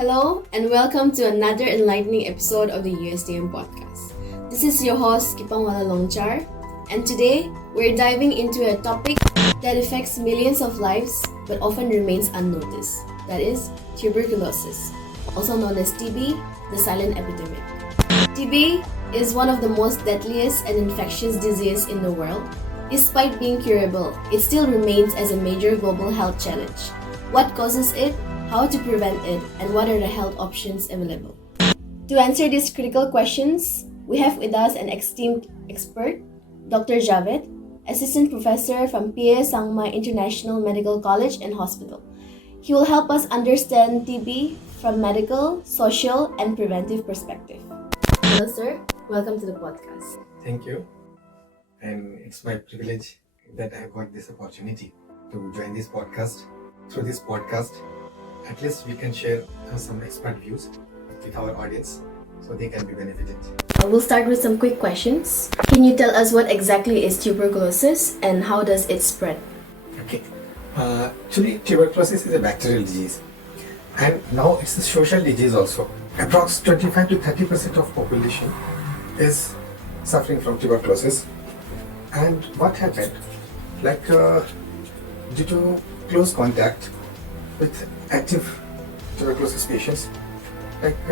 Hello, and welcome to another enlightening episode of the USTM Podcast. This is your host, Kipangwalla Longchar, and today we're diving into a topic that affects millions of lives but often remains unnoticed. That is tuberculosis, also known as TB, the silent epidemic. TB is one of the most deadliest and infectious diseases in the world. Despite being curable, it still remains as a major global health challenge. What causes it? How to prevent it, and what are the health options available? To answer these critical questions, we have with us an esteemed expert, Dr. Javed, Assistant Professor from PA Sangma International Medical College and Hospital. He will help us understand TB from medical, social, and preventive perspective. Hello, sir. Welcome to the podcast. Thank you. And it's my privilege that I got this opportunity to join this podcast. Through this podcast, at least we can share some expert views with our audience so they can be benefited. We'll start with some quick questions. Can you tell us what exactly is tuberculosis and how does it spread? Okay. Actually, tuberculosis is a bacterial disease, and now it's a social disease also. Approx 25 to 30% of population is suffering from tuberculosis. And what happened? Due to close contact with active tuberculosis patients,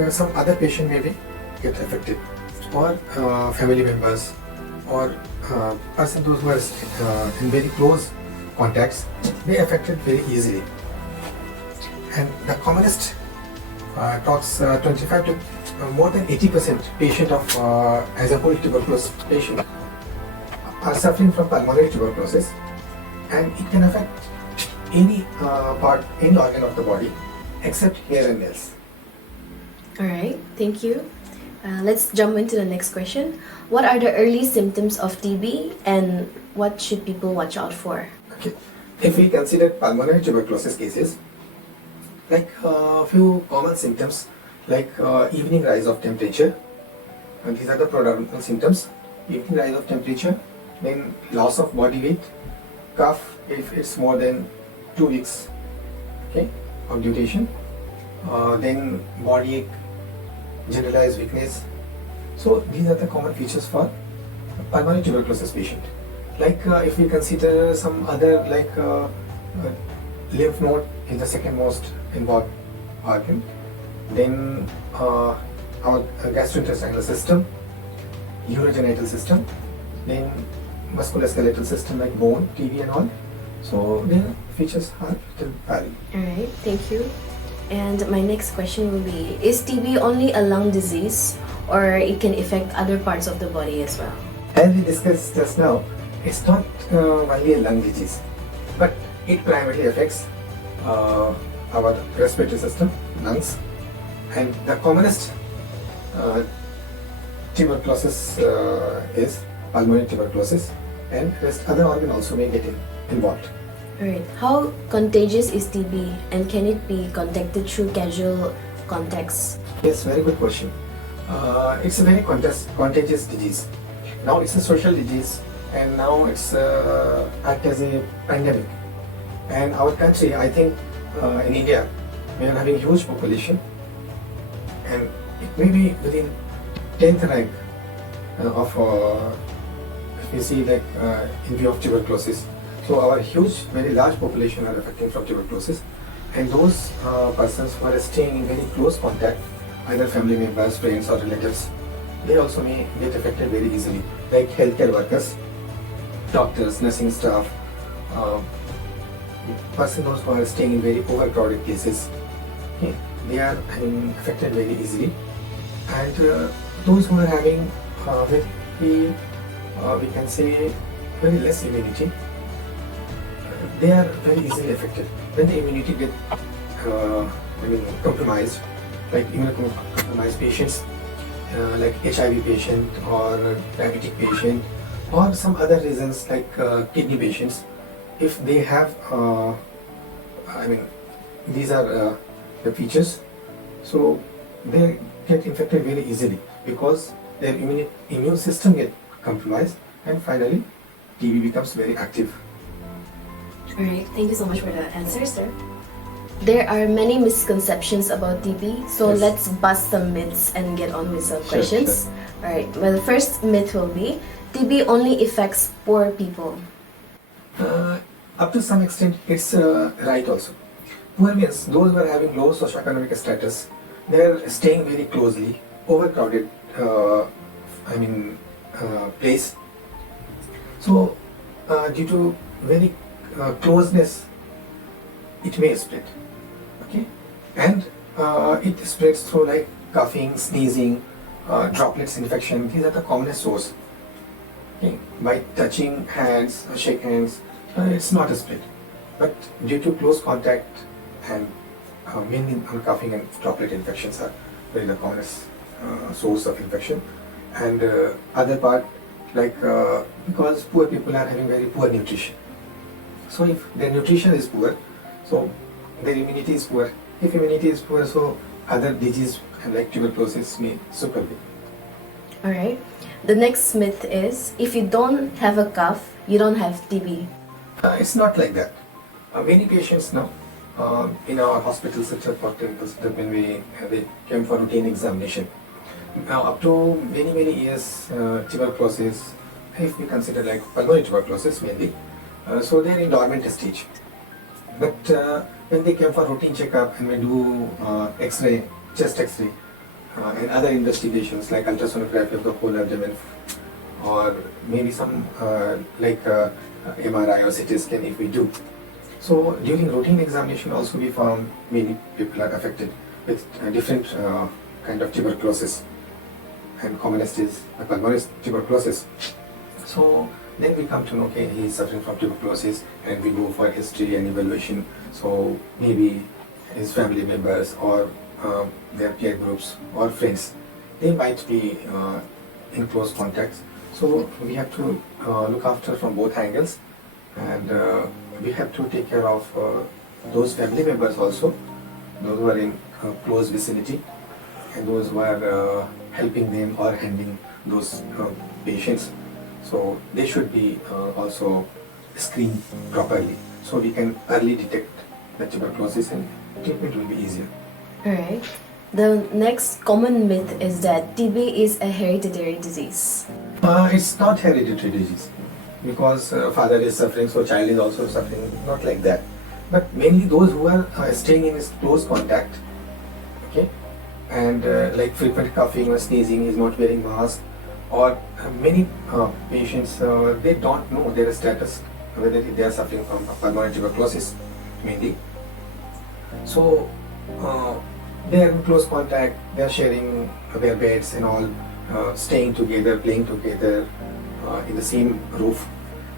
some other patient maybe get affected, or family members, or person those who are in very close contacts, they affected very easily. And the commonest talks 25 to more than 80% patient of as a whole tuberculosis patient are suffering from pulmonary tuberculosis, and it can affect any part, any organ of the body except hair and nails. Alright, thank you. Let's jump into the next question. What are the early symptoms of TB and what should people watch out for? Okay. If we consider pulmonary tuberculosis cases, few common symptoms evening rise of temperature, and these are the prodromal symptoms. Evening rise of temperature, then loss of body weight, cough if it's more than 2 weeks, of duration, then body ache, generalized weakness. So these are the common features for pulmonary tuberculosis patient. If we consider some other lymph node is the second most involved organ, then our gastrointestinal system, urogenital system, then musculoskeletal system like bone, TV and all. So their features are still vary. Alright, thank you. And my next question will be, is TB only a lung disease or it can affect other parts of the body as well? As we discussed just now, it's not only a lung disease, but it primarily affects our respiratory system, lungs, and the commonest tuberculosis is pulmonary tuberculosis, and rest other organ also may get involved. Alright, how contagious is TB and can it be contacted through casual contacts? Yes, very good question. It's a very contagious disease. Now it's a social disease, and now it's act as a pandemic. And our country, I think in India, we are having huge population, and it may be within 10th rank of if we see in view of tuberculosis. So our huge, very large population are affected from tuberculosis, and those persons who are staying in very close contact, either family members, friends or relatives, they also may get affected very easily, like healthcare workers, doctors, nursing staff, persons those who are staying in very overcrowded places, they are affected very easily. And those who are having we can say very less immunity, they are very easily affected. When the immunity get compromised, like immunocompromised patients, like HIV patient or diabetic patient, or some other reasons like kidney patients, if they have, these are the features, so they get infected very easily because their immune system get compromised, and finally TB becomes very active. Alright, thank you so much for the answer, sir. There are many misconceptions about TB, so Yes. let's bust some myths and get on with some Sure, questions. Alright, well, the first myth will be TB only affects poor people. Up to some extent, it's right also. Poor means those who are having low socioeconomic status, they are staying very closely, overcrowded, place. So, due to very closeness, it may spread. Okay, and it spreads through like coughing, sneezing, droplets infection. These are the commonest source. Okay, by touching hands, shake hands, it's not a spread. But due to close contact and mainly coughing and droplet infections are very the commonest source of infection. And other part like because poor people are having very poor nutrition. So if their nutrition is poor, so their immunity is poor. If immunity is poor, so other disease like tuberculosis may supervene. Alright, the next myth is if you don't have a cough, you don't have TB. It's not like that. Many patients now in our hospitals, such as when they came for routine examination. Now, up to many years, tuberculosis, if we consider like pulmonary tuberculosis mainly, so they're in dormant stage. But when they came for routine checkup and we do X-ray, chest X-ray, and other investigations like ultrasonography of the whole abdomen, or maybe some MRI or CT scan if we do. So during routine examination also we found many people are affected with different kind of tuberculosis, and commonest is pulmonary tuberculosis. So then we come to know, okay, he is suffering from tuberculosis, and we go for history and evaluation. So maybe his family members or their peer groups or friends, they might be in close contacts. So we have to look after from both angles, and we have to take care of those family members also, those who are in close vicinity, and those who are helping them or handling those patients. So they should be also screened properly, so we can early detect the tuberculosis and treatment will be easier. Alright, the next common myth is that TB is a hereditary disease. It's not hereditary disease because father is suffering, so child is also suffering. Not like that, but mainly those who are staying in his close contact. Okay, and like frequent coughing or sneezing, is not wearing mask, or many patients they don't know their status, whether they are suffering from pulmonary tuberculosis mainly. So they are in close contact, they are sharing their beds and all, staying together, playing together in the same roof.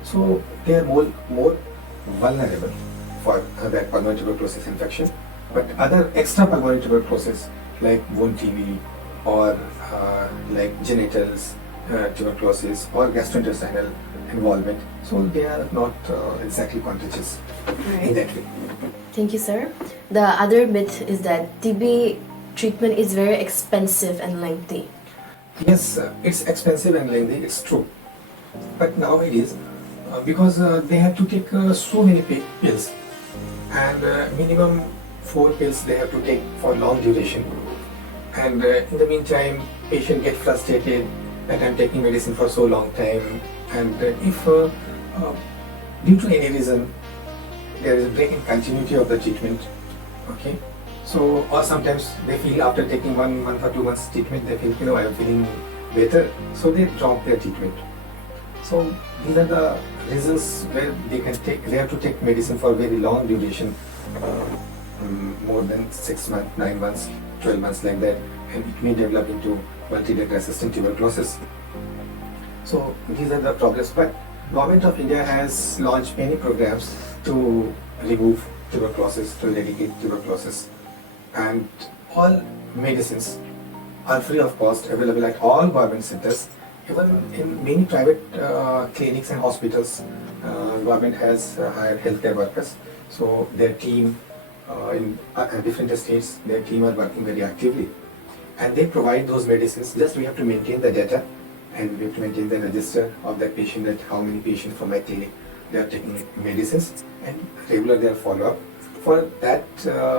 So they are more vulnerable for that pulmonary tuberculosis infection. But other extra pulmonary tuberculosis like wound TB or like genitals tuberculosis or gastrointestinal involvement, so they are not exactly contagious in that way. Thank you, sir. The other myth is that TB treatment is very expensive and lengthy. Yes, it's expensive and lengthy, it's true. But nowadays, because they have to take so many pills, and minimum 4 pills they have to take for long duration. And in the meantime, patient get frustrated that I'm taking medicine for so long time, and if due to any reason there is a break in continuity of the treatment, okay, so or sometimes they feel after taking 1 month or 2 months treatment, they feel, I am feeling better, so they drop their treatment. So these are the reasons where they have to take medicine for very long duration, more than 6 months, 9 months, 12 months like that, and it may develop into multi-drug resistant tuberculosis. So these are the problems. But Government of India has launched many programs to remove tuberculosis, to eradicate tuberculosis, and all medicines are free of cost, available at all government centers. Even in many private clinics and hospitals, government has hired healthcare workers. So their team in different states, their team are working very actively, and they provide those medicines. Just we have to maintain the data, and we have to maintain the register of that patient, that how many patients from my clinic they are taking medicines, and regular their follow-up. For that,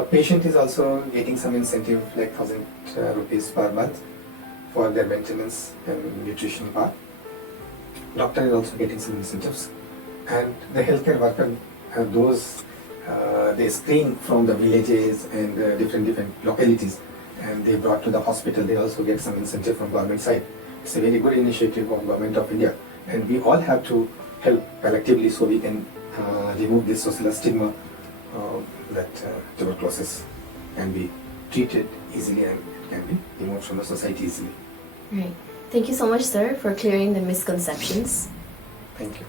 patient is also getting some incentive like 1,000 rupees per month for their maintenance and nutrition part. Doctor is also getting some incentives, and the healthcare worker, those they screen from the villages and different localities, and they brought to the hospital. They also get some incentive from government side. It's a very good initiative of Government of India, and we all have to help collectively so we can remove this social stigma that tuberculosis can be treated easily and it can be removed from the society easily. Right. Thank you so much, sir, for clearing the misconceptions. Thank you.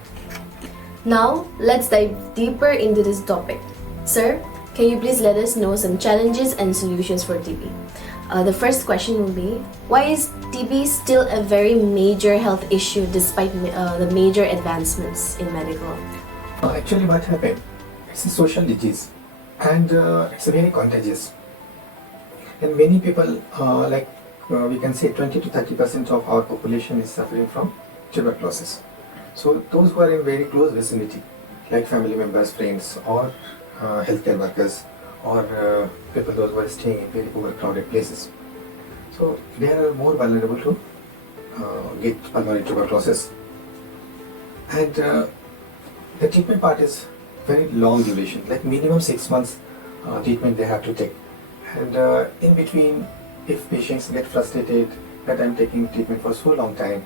Now, let's dive deeper into this topic. Sir, can you please let us know some challenges and solutions for TB? The first question will be, why is TB still a very major health issue despite the major advancements in medical? Actually, what happened? It's a social disease, and it's very contagious. And many people, we can say 20 to 30% of our population is suffering from tuberculosis. So those who are in very close vicinity, like family members, friends, or healthcare workers, or people those who are staying in very overcrowded places. So they are more vulnerable to get pulmonary tuberculosis. And the treatment part is very long duration, like minimum 6 months treatment they have to take. And in between, if patients get frustrated that I'm taking treatment for so long time,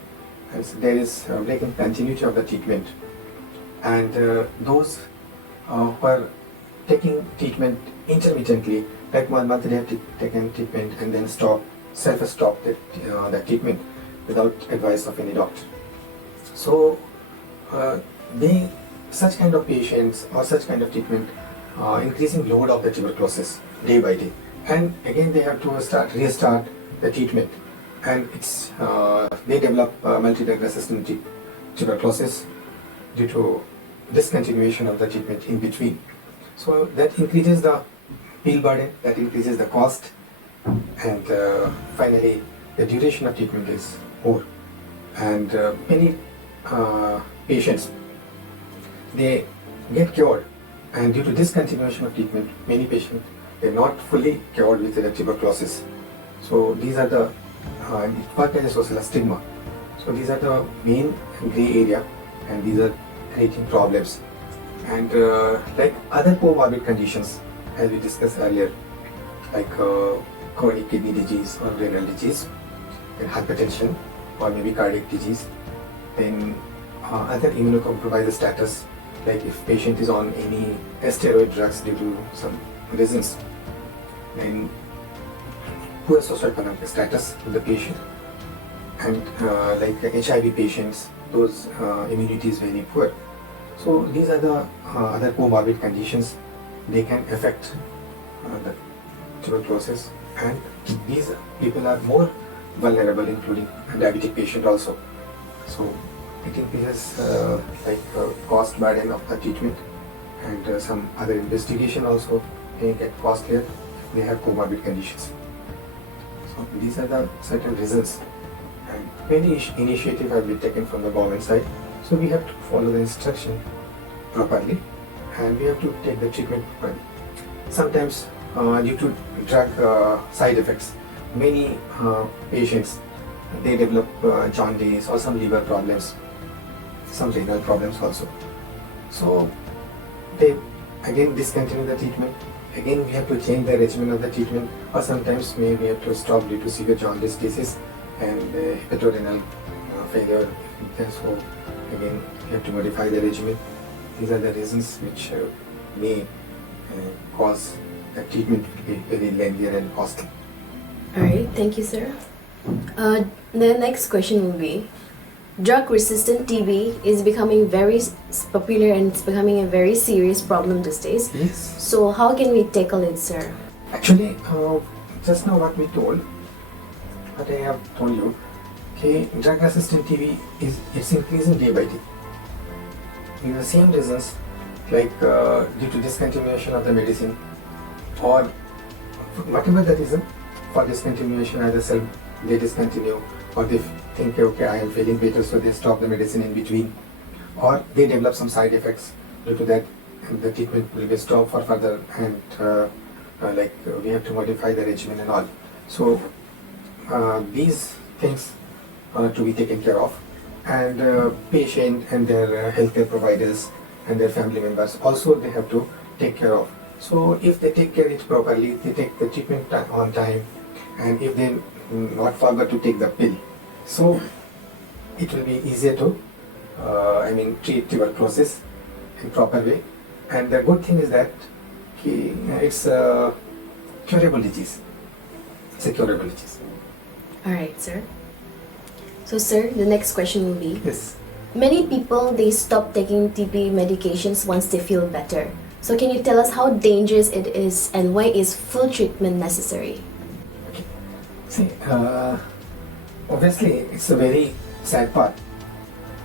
and there is breaking continuity of the treatment, and those who are taking treatment intermittently, like 1 month they have taken treatment and then self-stop that treatment without advice of any doctor. So such kind of patients or such kind of treatment increasing load of the tuberculosis day by day, and again they have to restart the treatment, and it's they develop multi-drug resistant tuberculosis due to discontinuation of the treatment in between. So that increases the pill burden, that increases the cost, and finally the duration of treatment is more. And many patients, they get cured, and due to discontinuation of treatment, many patients, they're not fully cured with the tuberculosis. So these are the what is social stigma. So these are the main gray area, and these are creating problems. And like other comorbid conditions, as we discussed earlier, like chronic kidney disease or renal disease, and hypertension, or maybe cardiac disease, then other immunocompromised status, like if patient is on any steroid drugs due to some reasons, then poor socioeconomic status of the patient, and like HIV patients, those immunity is very poor. So these are the other comorbid conditions. They can affect the tuberculosis, and these people are more vulnerable, including a diabetic patient also. So it increases cost burden of the treatment, and some other investigation also may get costlier if they have comorbid conditions. So these are the certain reasons, and many initiatives have been taken from the government side. So we have to follow the instruction properly, and we have to take the treatment properly. Sometimes due to drug side effects, many patients, they develop jaundice or some liver problems, some renal problems also. So they again discontinue the treatment. Again we have to change the regimen of the treatment, or sometimes maybe we have to stop due to severe jaundice cases and hepatorenal failure. So again we have to modify the regimen. These are the reasons which may cause the treatment to be very lengthier and costly. Alright, thank you, sir. The next question will be, drug-resistant TB is becoming very popular and it's becoming a very serious problem these days. Yes. So how can we tackle it, sir? Actually, just now what I have told you, okay, drug-resistant TB it's increasing day by day. In the same reasons, like due to discontinuation of the medicine, or whatever the reason for discontinuation, either they discontinue, or they think, okay, I am feeling better, so they stop the medicine in between, or they develop some side effects due to that, the treatment will be stopped for further, and we have to modify the regimen and all. So these things are to be taken care of, and patient and their healthcare providers and their family members also they have to take care of. So if they take care of it properly, they take the treatment on time, and if they not forget to take the pill, so it will be easier to treat tuberculosis in proper way. And the good thing is that it's a curable disease. It's a curable disease. Alright, sir. So, sir, the next question will be, Yes. many people, they stop taking TB medications once they feel better. So can you tell us how dangerous it is and why is full treatment necessary? Okay. See, obviously it's a very sad part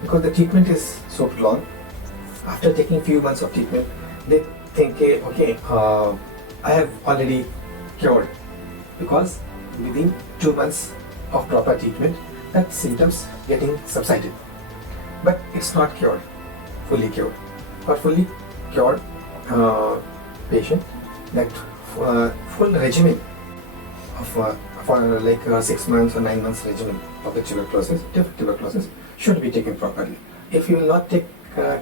because the treatment is so prolonged. After taking few months of treatment, they think, I have already cured, because within 2 months of proper treatment, that symptoms getting subsided. But it's not cured, fully cured. For fully cured patient, that full regimen of for 6 months or 9 months regimen of the tuberculosis should be taken properly. If you will not take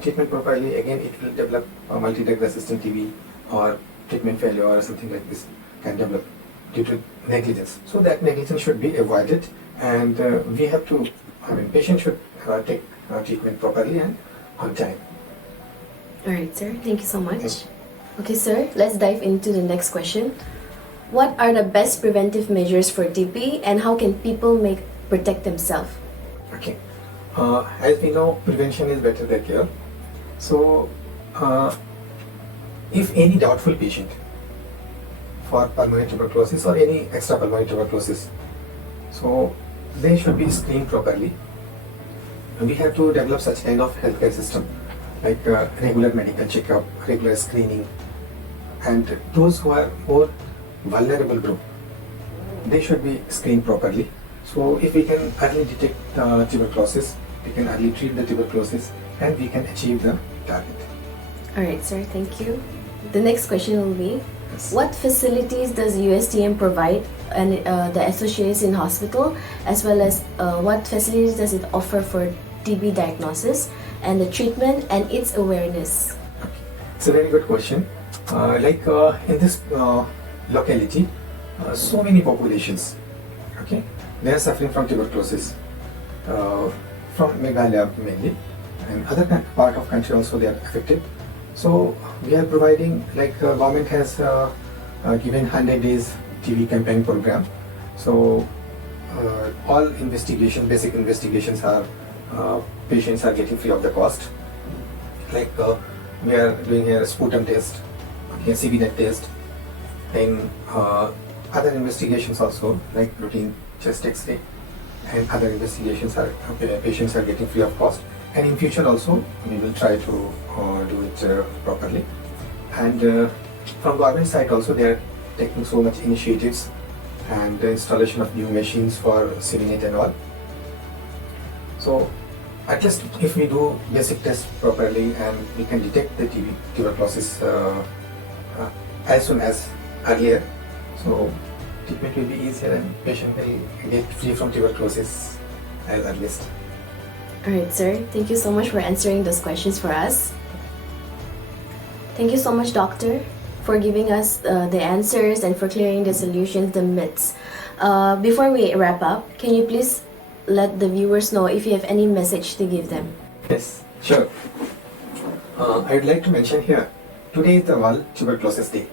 treatment properly, again it will develop a multi-drug resistant TB, or treatment failure or something like this can develop due to negligence. So that negligence should be avoided, and we have to, patient should take treatment properly and on time. Alright, sir. Thank you so much. Okay, sir, let's dive into the next question. What are the best preventive measures for TB and how can people protect themselves? Okay. As we know, prevention is better than cure. So, if any doubtful patient for pulmonary tuberculosis or any extrapulmonary tuberculosis, so they should be screened properly. We have to develop such kind of healthcare system, like regular medical checkup, regular screening, and those who are more vulnerable group, they should be screened properly. So if we can early detect tuberculosis, we can early treat the tuberculosis, and we can achieve the target. Alright, sir. Thank you. The next question will be, Yes. what facilities does USTM provide and the associates in hospital, as well as what facilities does it offer for TB diagnosis and the treatment and its awareness? It's a very good question. In this locality, so many populations, okay, they are suffering from tuberculosis, from Meghalaya mainly, and other part of country also they are affected. So we are providing, government has given 100 days TB campaign program. So all basic investigations are patients are getting free of the cost. We are doing a sputum test, a CBNet test, and other investigations also, like routine chest X-ray, and other investigations are patients are getting free of cost. And in future also we will try to do it properly. And from government side also they are taking so much initiatives, and the installation of new machines for CBNet and all. So at least if we do basic tests properly, and we can detect the tuberculosis as soon as earlier, so treatment will be easier and patient will get free from tuberculosis as earliest. Alright, sir. Thank you so much for answering those questions for us. Thank you so much, doctor, for giving us the answers and for clearing the solutions, the myths. Before we wrap up, can you please let the viewers know if you have any message to give them? Yes, sure. I would like to mention here, today is the World Tuberculosis Day,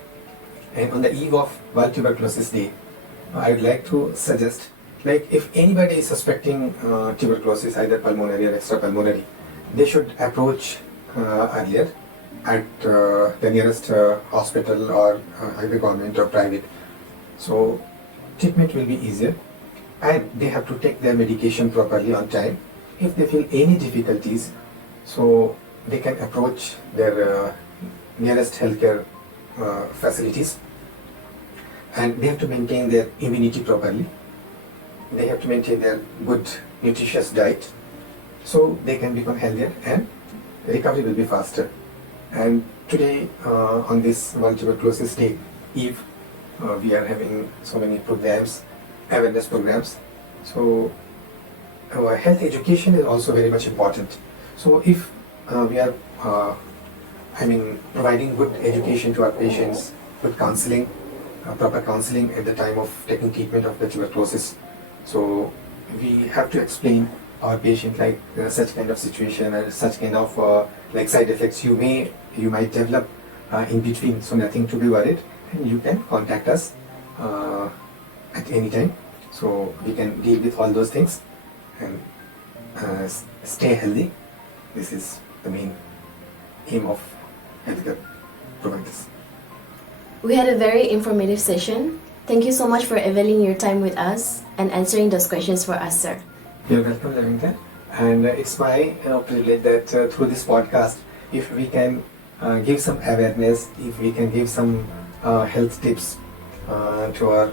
and on the eve of World Tuberculosis Day, I would like to suggest, if anybody is suspecting tuberculosis, either pulmonary or extrapulmonary, they should approach earlier at the nearest hospital, or either government or private. So treatment will be easier, and they have to take their medication properly on time. If they feel any difficulties, so they can approach their nearest healthcare facilities, and they have to maintain their immunity properly. They have to maintain their good nutritious diet, so they can become healthier and recovery will be faster. And today, on this World Tuberculosis Day Eve, we are having so many programs, awareness programs. So health education is also very much important. So if we are providing good education to our patients, good counseling, proper counseling at the time of taking treatment of the tuberculosis. So we have to explain our patient like such kind of situation and such kind of like side effects you might develop in between. So nothing to be worried, and you can contact us at any time. So we can deal with all those things and stay healthy. This is the main aim of healthcare providers. We had a very informative session. Thank you so much for availing your time with us and answering those questions for us, sir. You're welcome, Lavington. And it's my privilege that through this podcast, if we can give some awareness, if we can give some health tips to our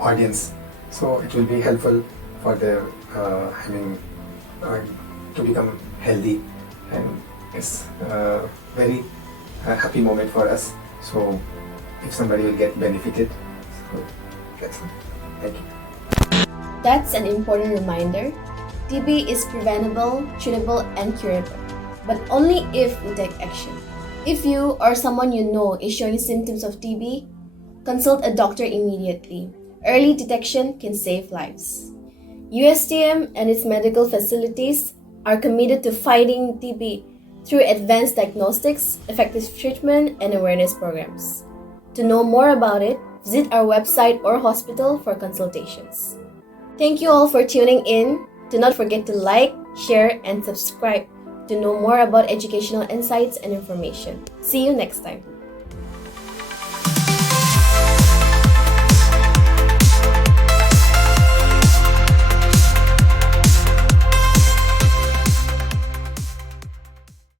audience, so it will be helpful for their to become healthy, and it's a very happy moment for us. So if somebody will get benefited, so that's it. Thank you. That's an important reminder. TB is preventable, treatable, and curable, but only if we take action. If you or someone you know is showing symptoms of TB, consult a doctor immediately. Early detection can save lives. USTM and its medical facilities are committed to fighting TB through advanced diagnostics, effective treatment, and awareness programs. To know more about it, visit our website or hospital for consultations. Thank you all for tuning in. Do not forget to like, share, and subscribe to know more about educational insights and information. See you next time.